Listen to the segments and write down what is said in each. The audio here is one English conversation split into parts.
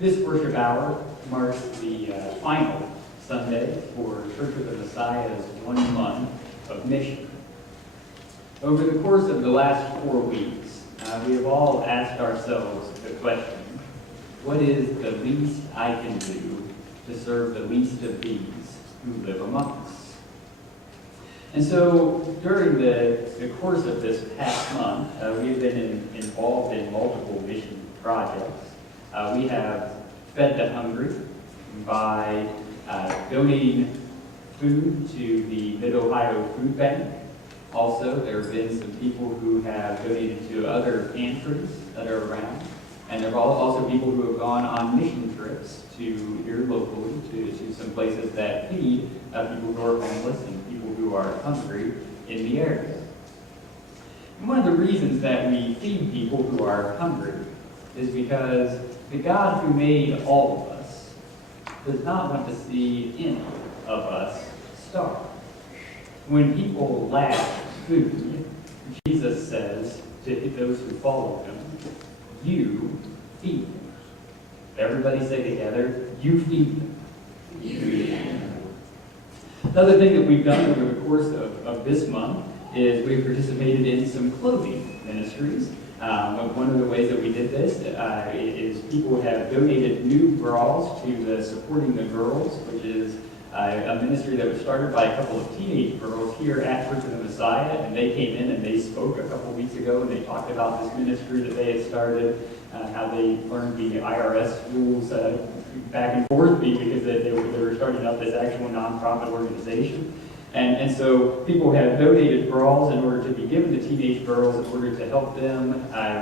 This worship hour marks the final Sunday for Church of the Messiah's 1 month of mission. Over the course of the last 4 weeks, we have all asked ourselves the question, what is the least I can do to serve the least of these who live among us? And so during the course of this past month, we've been involved in multiple mission projects. We have fed the hungry by donating food to the Mid-Ohio Food Bank. Also, there have been some people who have donated to other pantries that are around. And there are also people who have gone on mission trips to here locally to some places that feed people who are homeless and people who are hungry in the area. And one of the reasons that we feed people who are hungry is because the God who made all of us does not want to see any of us starve. When people lack food, Jesus says to those who follow him, you feed them. Everybody say together, you feed them. You feed them. Another thing that we've done over the course of this month is we've participated in some clothing ministries. One of the ways that we did this is people have donated new bras to the Supporting the Girls, which is a ministry that was started by a couple of teenage girls here at Church of the Messiah, and they came in and they spoke a couple weeks ago, and they talked about this ministry that they had started, how they learned the IRS rules back and forth because they were starting up this actual nonprofit organization. And so people have donated bras in order to be given to teenage girls in order to help them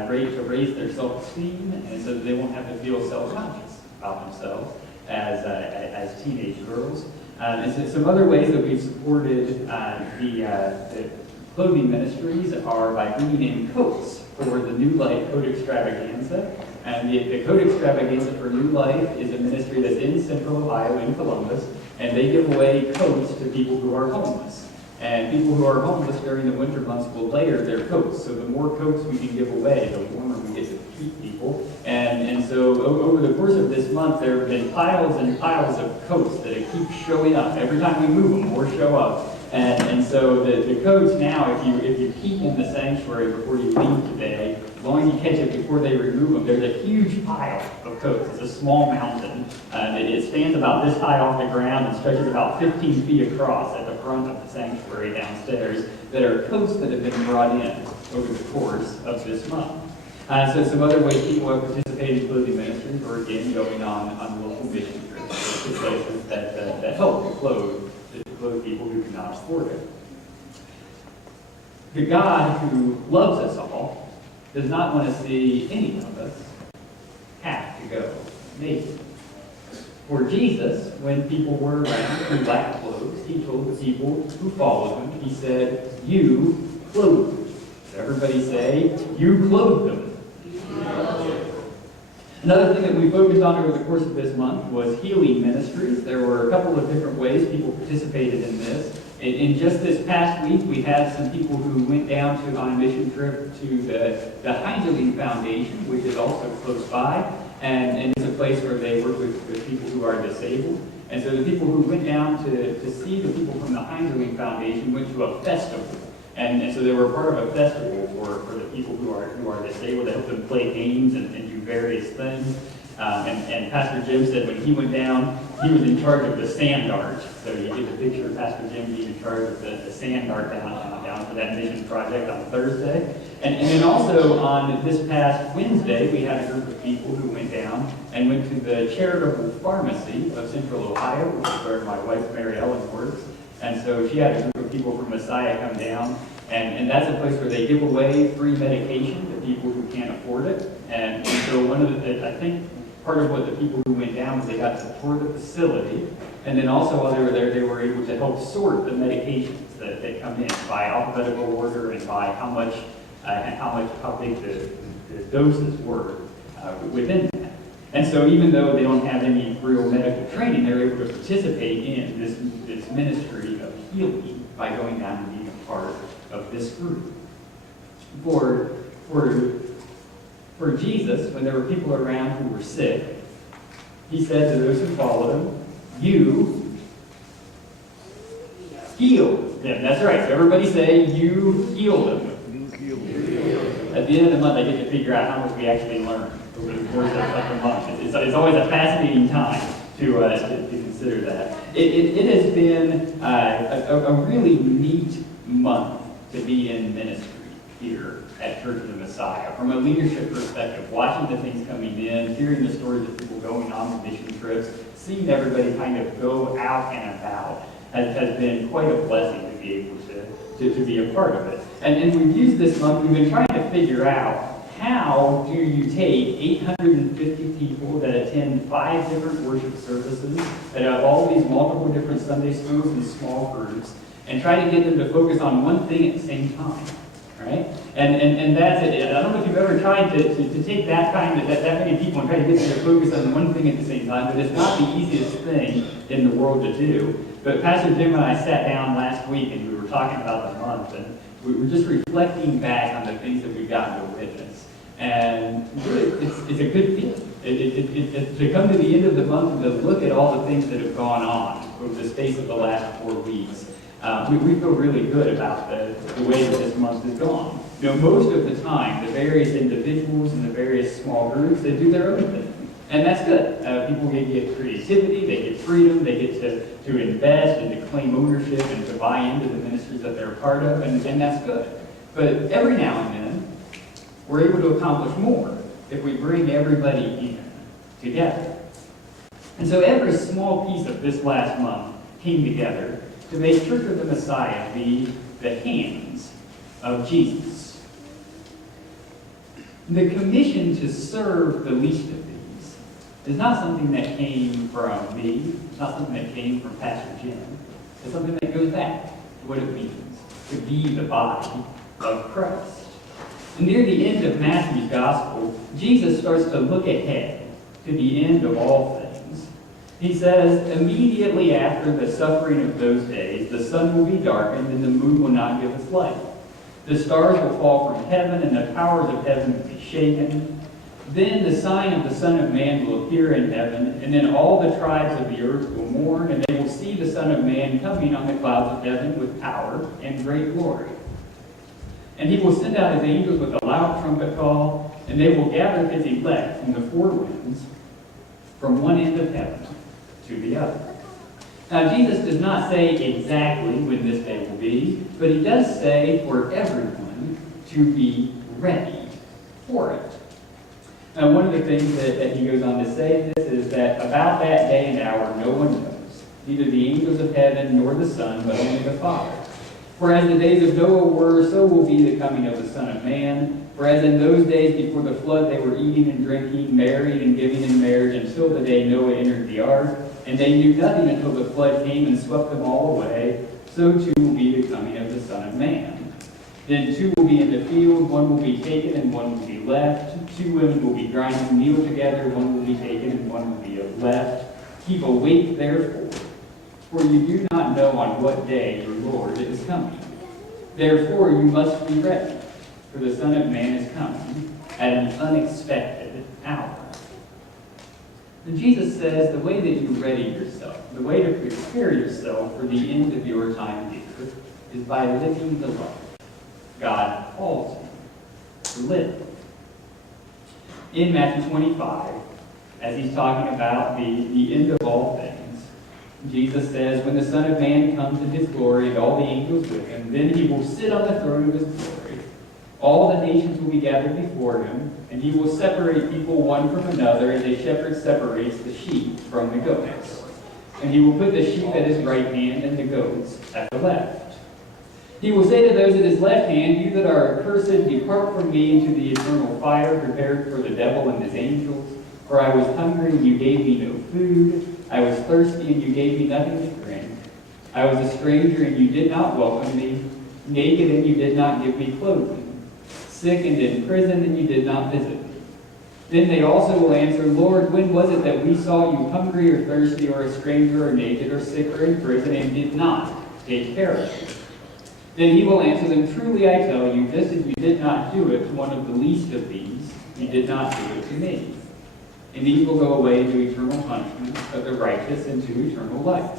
raise their self-esteem, and so that they won't have to feel self-conscious about themselves as teenage girls. And so some other ways that we've supported the clothing ministries are by bringing in coats for the New Life Coat Extravaganza. And the Coat Extravaganza for New Life is a ministry that's in Central Ohio, in Columbus, and they give away coats to people who are homeless. And people who are homeless during the winter months will layer their coats. So the more coats we can give away, the warmer we get to keep people. And so over the course of this month, there have been piles and piles of coats that keep showing up. Every time we move them, more show up. And so the coats now, if you keep in the sanctuary before you leave today, as long as you catch it before they remove them, there's a huge pile of coats. It's a small mountain. It stands about this high off the ground and stretches about 15 feet across at the front of the sanctuary downstairs that are coats that have been brought in over the course of this month. So some other ways people have participated in clothing ministries, or again, going on local mission trips to places that help to clothe people who cannot afford it. The God who loves us all does not want to see any of us have to go naked. For Jesus, when people were around who lacked clothes, he told the people who followed him, he said, you clothe them. Everybody say, you clothe them. Another thing that we focused on over the course of this month was healing ministries. There were a couple of different ways people participated in this. In just this past week, we had some people who went down on a mission trip to the Heinzelling Foundation, which is also close by, and it's a place where they work with people who are disabled. And so the people who went down to see the people from the Heinzelling Foundation went to a festival. And so they were part of a festival for the people who are disabled. They helped them play games and do various things. And Pastor Jim said when he went down, he was in charge of the sand art. So you get the picture of Pastor Jim being in charge of the sand art down for that mission project on Thursday. And then also on this past Wednesday, we had a group of people who went down and went to the Charitable Pharmacy of Central Ohio, which is where my wife Mary Ellen works. And so she had a group of people from Messiah come down, and that's a place where they give away free medication to people who can't afford it. And so I think part of what the people who went down was they got to tour the facility, and then also while they were there, they were able to help sort the medications that come in by alphabetical order and by how big the doses were within that. And so even though they don't have any real medical training, they're able to participate in this ministry of healing by going down and being a part of this group. For Jesus, when there were people around who were sick, He said to those who followed him, "You healed them." That's right. So everybody say, "You healed them." At the end of the month, I get to figure out how much we actually learn over the course of the month. It's always a fascinating time to consider that. It has been a really neat month to be in ministry here at Church of the Messiah. From a leadership perspective, watching the things coming in, hearing the stories of people going on mission trips, seeing everybody kind of go out and about has been quite a blessing to be able to be a part of it. And we've used this month, we've been trying to figure out how do you take 850 people that attend 5 different worship services, that have all these multiple different Sunday schools and small groups, and try to get them to focus on one thing at the same time, right? And that's it. I don't know if you've ever tried to take that many people and try to get them to focus on one thing at the same time, but it's not the easiest thing in the world to do. But Pastor Jim and I sat down last week and we were talking about the month, and we were just reflecting back on the things that we've gotten to witness. And really, it's a good feeling. To come to the end of the month and to look at all the things that have gone on over the space of the last 4 weeks, we feel really good about the way that this month has gone. You know, most of the time, the various individuals and the various small groups, they do their own thing. And that's good. People get creativity, they get freedom, they get to invest and to claim ownership and to buy into the ministries that they're a part of, and that's good. But every now and then, we're able to accomplish more if we bring everybody in together. And so every small piece of this last month came together to make Church of the Messiah be the hands of Jesus. The commission to serve the least of these is not something that came from me, it's not something that came from Pastor Jim. It's something that goes back to what it means to be the body of Christ. And near the end of Matthew's Gospel, Jesus starts to look ahead to the end of all things. He says, immediately after the suffering of those days, the sun will be darkened and the moon will not give its light. The stars will fall from heaven and the powers of heaven will be shaken. Then the sign of the Son of Man will appear in heaven, and then all the tribes of the earth will mourn, and they will see the Son of Man coming on the clouds of heaven with power and great glory. And he will send out his angels with a loud trumpet call, and they will gather his elect from the 4 winds, from one end of heaven to the other. Now, Jesus does not say exactly when this day will be, but he does say for everyone to be ready for it. Now, one of the things that he goes on to say in this is that about that day and hour no one knows, neither the angels of heaven nor the Son, but only the Father. For as the days of Noah were, so will be the coming of the Son of Man. For as in those days before the flood they were eating and drinking, married and giving in marriage, until the day Noah entered the ark, and they knew nothing until the flood came and swept them all away, so too will be the coming of the Son of Man. Then 2 will be in the field, 1 will be taken and 1 will be left. 2 women will be grinding meal together, 1 will be taken and 1 will be left. Keep awake therefore, for you do not know on what day your Lord is coming. Therefore you must be ready, for the Son of Man is coming at an unexpected hour. And Jesus says the way that you ready yourself, the way to prepare yourself for the end of your time here, is by living the life God calls you to live. In Matthew 25, as he's talking about the end of all things, Jesus says, when the Son of Man comes in his glory and all the angels with him, then he will sit on the throne of his glory. All the nations will be gathered before him, and he will separate people one from another, as a shepherd separates the sheep from the goats. And he will put the sheep at his right hand and the goats at the left. He will say to those at his left hand, you that are accursed, depart from me into the eternal fire prepared for the devil and his angels. For I was hungry, and you gave me no food. I was thirsty, and you gave me nothing to drink. I was a stranger, and you did not welcome me. Naked, and you did not give me clothing. Sick and in prison, and you did not visit me. Then they also will answer, Lord, when was it that we saw you hungry or thirsty or a stranger or naked or sick or in prison and did not take care of you? Then he will answer them, truly I tell you, just as you did not do it to one of the least of these, you did not do it to me. and these will go away into eternal punishment, but the righteous into eternal life.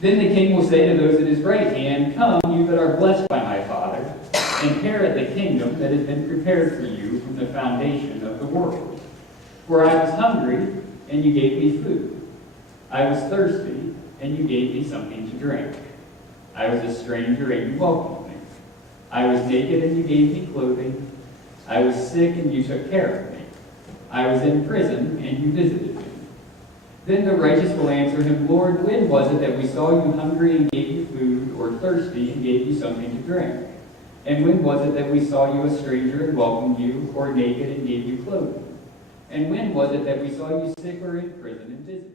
Then the king will say to those at his right hand, Come, you that are blessed by my Father, inherit the kingdom that has been prepared for you from the foundation of the world. For I was hungry, and you gave me food. I was thirsty, and you gave me something to drink. I was a stranger, and you welcomed me. I was naked, and you gave me clothing. I was sick, and you took care of me. I was in prison, and you visited me. Then the righteous will answer him, Lord, when was it that we saw you hungry and gave you food, or thirsty and gave you something to drink? And when was it that we saw you a stranger and welcomed you, or naked and gave you clothing? And when was it that we saw you sick or in prison and visited you?